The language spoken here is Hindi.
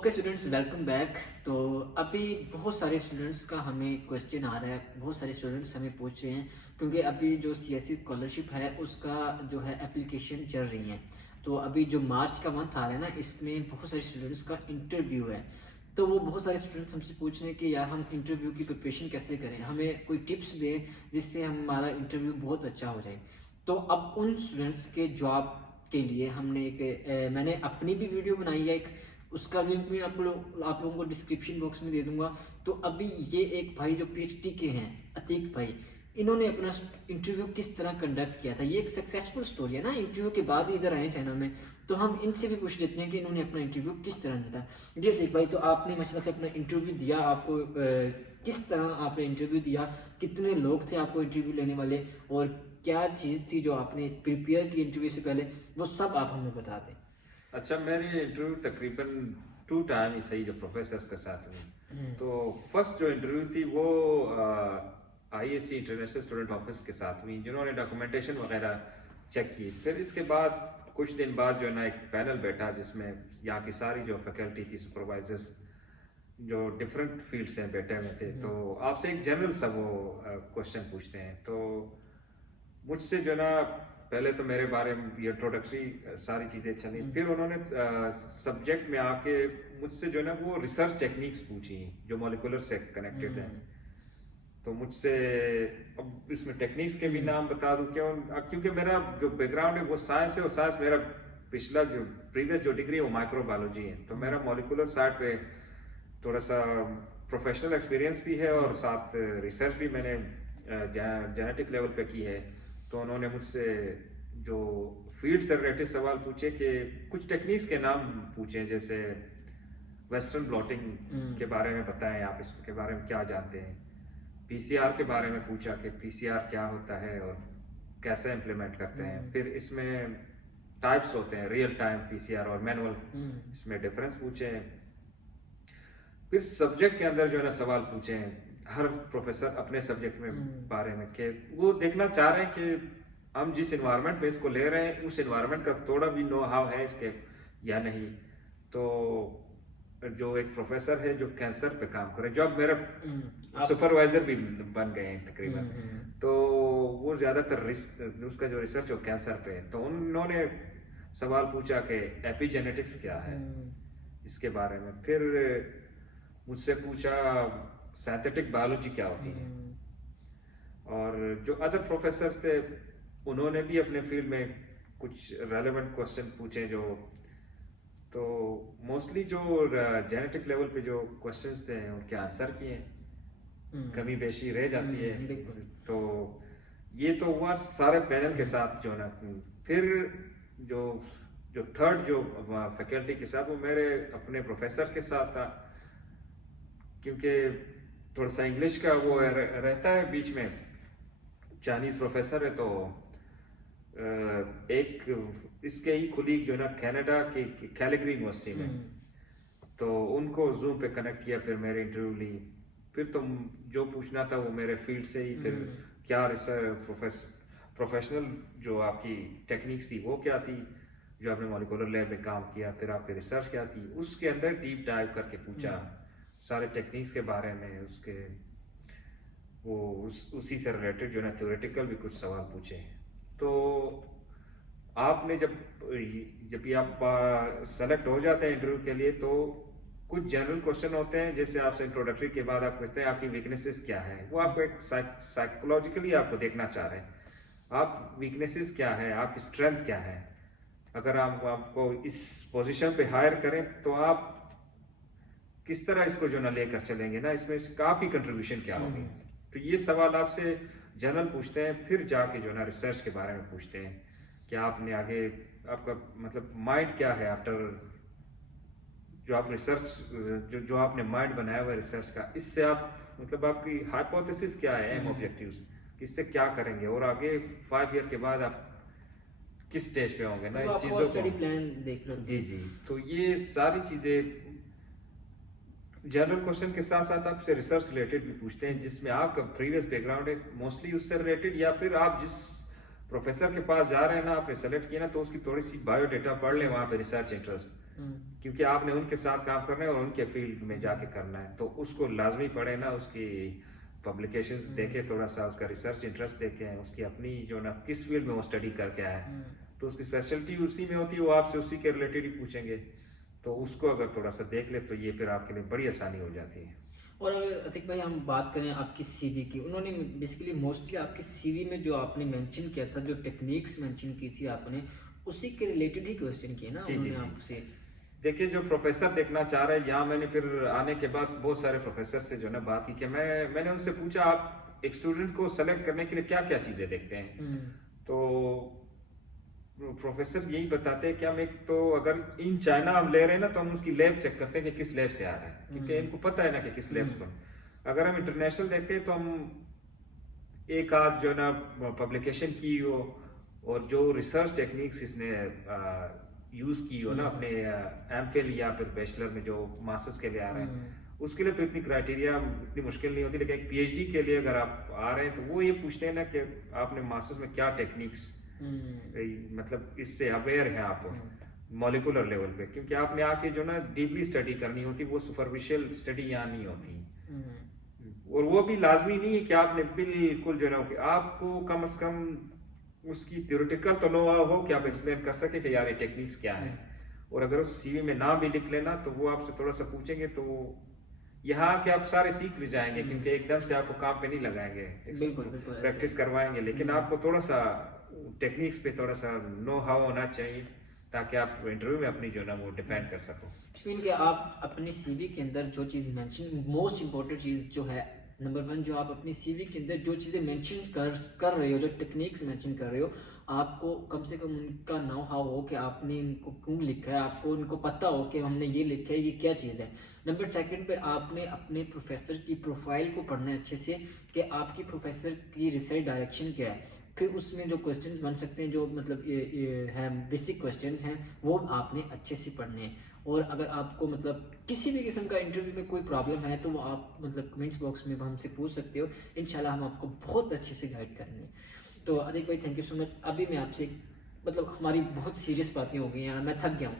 Okay students, welcome back. तो अभी बहुत सारे स्टूडेंट्स का हमें क्वेश्चन आ रहा है, बहुत सारे स्टूडेंट्स हमें पूछ रहे हैं क्योंकि अभी जो सीएससी स्कॉलरशिप है उसका जो है एप्लीकेशन चल रही है। तो अभी जो मार्च का मंथ आ रहा है ना, इसमें बहुत सारे स्टूडेंट्स का इंटरव्यू है। तो वो बहुत सारे स्टूडेंट्स हमसे पूछ रहे हैं कि यार हम इंटरव्यू की प्रिपरेशन कैसे करें, हमें कोई टिप्स दें जिससे हमारा इंटरव्यू बहुत अच्छा हो जाए। तो अब उन स्टूडेंट्स के जॉब के लिए हमने मैंने अपनी भी वीडियो बनाई है, एक उसका लिंक भी आप लोगों को डिस्क्रिप्शन बॉक्स में दे दूंगा। तो अभी ये एक भाई जो पीएचडी के हैं, अतीक भाई, इन्होंने अपना इंटरव्यू किस तरह कंडक्ट किया था। ये एक सक्सेसफुल स्टोरी है ना, इंटरव्यू के बाद ही इधर आए चैनल में। तो हम इनसे भी पूछ लेते हैं कि इन्होंने अपना इंटरव्यू किस तरह दिया था। जी अतीक भाई, तो आपने माशाल्लाह से अपना इंटरव्यू दिया, आपको किस तरह आपने इंटरव्यू दिया, कितने लोग थे आपको इंटरव्यू लेने वाले, और क्या चीज़ थी जो आपने प्रिपेयर की इंटरव्यू से पहले, वो सब आप हमें बता दें। अच्छा, मेरी इंटरव्यू तकरीबन 2 टाइम ही सही जो प्रोफेसर्स के साथ हुई। तो फर्स्ट जो इंटरव्यू थी वो आईएससी इंटरनेशनल स्टूडेंट ऑफिस के साथ हुई, जिन्होंने डॉक्यूमेंटेशन वगैरह चेक की। फिर इसके बाद कुछ दिन बाद जो है ना एक पैनल बैठा जिसमें यहाँ की सारी जो फैकल्टी थी, सुपरवाइजर्स जो डिफरेंट फील्ड से बैठे हुए थे। तो आपसे एक जनरल सा वो क्वेश्चन पूछते हैं। तो मुझसे जो ना पहले तो मेरे बारे में ये इंट्रोडक्टरी सारी चीज़ें चली। फिर उन्होंने सब्जेक्ट में आके मुझसे जो ना वो रिसर्च टेक्निक्स पूछी जो मॉलिक्यूलर से कनेक्टेड है। तो मुझसे अब इसमें टेक्निक्स के भी नाम बता दूं क्यों, क्योंकि मेरा जो बैकग्राउंड है वो साइंस है, और साइंस मेरा पिछला जो प्रीवियस जो डिग्री है वो माइक्रोबायोलॉजी है। तो मेरा मॉलिक्यूलर साइड पे थोड़ा सा प्रोफेशनल एक्सपीरियंस भी है और साथ रिसर्च भी मैंने जेनेटिक लेवल पे की है। तो उन्होंने मुझसे जो फील्ड से रिलेटेड सवाल पूछे कि कुछ टेक्निक्स के नाम पूछे, जैसे वेस्टर्न ब्लॉटिंग के बारे में बताएं, आप इसके बारे में क्या जानते हैं। पीसीआर के बारे में पूछा कि पीसीआर क्या होता है और कैसे इम्प्लीमेंट करते हैं। फिर इसमें टाइप्स होते हैं, रियल टाइम पीसीआर और मैनुअल, इसमें डिफरेंस पूछे। फिर सब्जेक्ट के अंदर जो है ना सवाल पूछे हैं, हर प्रोफेसर अपने सब्जेक्ट में बारे में के वो देखना चाह रहे हैं कि हम जिस इन्वायरमेंट में इसको ले रहे हैं उस इन्वायरमेंट का थोड़ा भी नो हाउ है इसके या नहीं। तो जो एक प्रोफेसर है जो कैंसर पे काम करे, जो अब मेरा सुपरवाइजर भी बन गए हैं तकरीबन। तो वो ज्यादातर उसका जो रिसर्च हो कैंसर पे है। तो उन्होंने सवाल पूछा कि एपिजेनेटिक्स क्या है, इसके बारे में। फिर मुझसे पूछा सिंथेटिक बायोलॉजी क्या होती है। और जो अदर प्रोफेसर्स थे उन्होंने भी अपने फील्ड में कुछ रेलेवेंट क्वेश्चन पूछे। जो तो मोस्टली जो जेनेटिक लेवल पे जो क्वेश्चंस थे उनके आंसर किए, कमी बेशी रह जाती है। तो ये तो हुआ सारे पैनल के साथ जो ना। फिर जो जो थर्ड जो फैकल्टी के साथ, वो मेरे अपने प्रोफेसर के साथ था, क्योंकि थोड़ा सा इंग्लिश का वो रहता है बीच में। चाइनीज प्रोफेसर है, तो एक इसके ही कुलीग जो है ना कनाडा के कैलगरी यूनिवर्सिटी में, तो उनको जूम पे कनेक्ट किया, फिर मेरे इंटरव्यू ली। फिर तो जो पूछना था वो मेरे फील्ड से ही, फिर क्या रिसर्च प्रोफेशनल जो आपकी टेक्निक्स थी वो क्या थी, जो आपने मॉलिक्यूलर लैब में काम किया, फिर आपकी रिसर्च क्या थी, उसके अंदर डीप डाइव करके पूछा सारे टेक्निक्स के बारे में। उसके वो उसी से रिलेटेड जो है ना थ्योरेटिकल भी कुछ सवाल पूछे। तो आपने जब भी आप सेलेक्ट हो जाते हैं इंटरव्यू के लिए, तो कुछ जनरल क्वेश्चन होते हैं, जैसे आपसे इंट्रोडक्टरी के बाद आप पूछते हैं आपकी वीकनेसेस क्या है। वो आपको एक साइकोलॉजिकली आपको देखना चाह रहे हैं, आप वीकनेसेस क्या है, आपकी स्ट्रेंथ क्या है। अगर आपको इस पोजीशन पे हायर करें तो आप किस तरह इसको जो ना लेकर चलेंगे ना, इसमें आपकी कंट्रीब्यूशन क्या होगी। तो ये सवाल आपसे जनरल पूछते हैं। फिर जाके जो ना रिसर्च के बारे में पूछते हैं कि आपने आगे आपका मतलब माइंड क्या है आफ्टर जो आप रिसर्च जो आपने माइंड बनाया हुआ है रिसर्च का, इससे आप मतलब आपकी हाइपोथेसिस क्या है, एम ऑब्जेक्टिव्स, इससे क्या करेंगे, और आगे 5 ईयर के बाद आप किस स्टेज पे होंगे ना, इस चीजों को प्लान देख लो। जी। तो ये सारी चीजें जनरल क्वेश्चन के साथ साथ आपसे रिसर्च रिलेटेड भी पूछते हैं, जिसमें आपका प्रीवियस बैकग्राउंड है मोस्टली उससे रिलेटेड, या फिर आप जिस प्रोफेसर के पास जा रहे हैं ना, आपने सेलेक्ट किया ना, तो उसकी थोड़ी सी बायोडेटा पढ़ लें, वहाँ पे रिसर्च इंटरेस्ट क्योंकि आपने उनके साथ काम करना है और उनके फील्ड में जाके करना है, तो उसको लाजमी पड़े ना उसकी पब्लिकेशंस देखे, थोड़ा सा उसका रिसर्च इंटरेस्ट देखें, उसकी अपनी जो ना किस फील्ड में वो स्टडी करके आया है, तो उसकी स्पेशलिटी उसी में होती है, वो आपसे उसी के रिलेटेड ही पूछेंगे। तो उसको अगर थोड़ा सा देख ले तो ये फिर आपके लिए बड़ी आसानी हो जाती है। और अगर अतिक भाई हम बात करें आपकी सीवी की, उन्होंने बेसिकली मोस्टली आपकी सीवी में जो आपने मेंशन किया था, जो टेक्निक्स मेंशन की थी आपने, उसी के रिलेटेड ही क्वेश्चन किए ना जी जी उन्होंने जी। आपसे। देखिए जो प्रोफेसर देखना चाह रहे हैं, यहाँ मैंने फिर आने के बाद बहुत सारे प्रोफेसर से जो है ना बात की कि मैंने उनसे पूछा आप एक स्टूडेंट को सेलेक्ट करने के लिए क्या क्या चीज़ें देखते हैं। तो प्रोफेसर यही बताते हैं कि हम एक तो अगर इन चाइना हम ले रहे हैं ना, तो हम उसकी लैब चेक करते हैं कि किस लैब से आ रहा है, क्योंकि इनको पता है ना कि किस लैब से बन। अगर हम इंटरनेशनल देखते हैं तो हम एक आध जो है ना पब्लिकेशन की हो और जो रिसर्च टेक्निक्स इसने यूज़ की हो ना अपने एमफिल या फिर बैचलर में जो मास्टर्स के लिए आ रहे हैं, उसके लिए तो इतनी क्राइटेरिया इतनी मुश्किल नहीं होती। लेकिन एक पीएचडी के लिए अगर आप आ रहे हैं तो वो ये पूछते हैं ना कि आपने मास्टर्स में क्या टेक्निक्स मतलब इससे अवेयर है आप मॉलिकुलर लेवल पे, क्योंकि आपने आके जो ना डीपली स्टडी करनी होती, वो सुपरफिशियल स्टडी यहाँ नहीं होती। और वो भी लाजमी नहीं है कि आपने बिल्कुल जो ना आपको कम से कम उसकी थ्योरेटिकल तो नो हो कि आप एक्सप्लेन कर सके कि यार ये टेक्निक्स क्या है। और अगर उस सीवी में नाम भी लिख लेना तो वो आपसे थोड़ा सा पूछेंगे, तो यहाँ के आप सारे सीख भी जाएंगे, क्योंकि एकदम से आपको काम पे नहीं लगाएंगे, प्रैक्टिस करवाएंगे, लेकिन आपको थोड़ा सा टेक्निक्स पे थोड़ा सा नो हाउ होना चाहिए ताकि आप इंटरव्यू में अपनी जो ना वो डिफेंड कर सको। इसमें कि आप अपनी सीवी के अंदर जो चीज़ मेंशन, मोस्ट इम्पोर्टेंट चीज़ जो है नंबर 1, जो आप अपनी सीवी के अंदर जो चीज़ें मेंशन कर रहे हो, जो टेक्निक्स मेंशन कर रहे हो, आपको कम से कम उनका नो हाउ हो कि आपने इनको क्यों लिखा है, आपको उनको पता हो कि हमने ये लिखा है, ये क्या चीज़ है। नंबर 2 पे आपने अपने प्रोफेसर की प्रोफाइल को पढ़ना है अच्छे से कि आपकी प्रोफेसर की रिसर्च डायरेक्शन क्या है। फिर उसमें जो क्वेश्चंस बन सकते हैं, जो मतलब ये है बेसिक क्वेश्चंस हैं, वो आपने अच्छे से पढ़ने हैं। और अगर आपको मतलब किसी भी किस्म का इंटरव्यू में कोई प्रॉब्लम है तो वो आप मतलब कमेंट्स बॉक्स में हमसे पूछ सकते हो, इंशाल्लाह हम आपको बहुत अच्छे से गाइड करेंगे। तो अदिक भाई थैंक यू सो मच। अभी मैं आपसे मतलब हमारी बहुत सीरियस बातें हो गई हैं, मैं थक गया हूँ।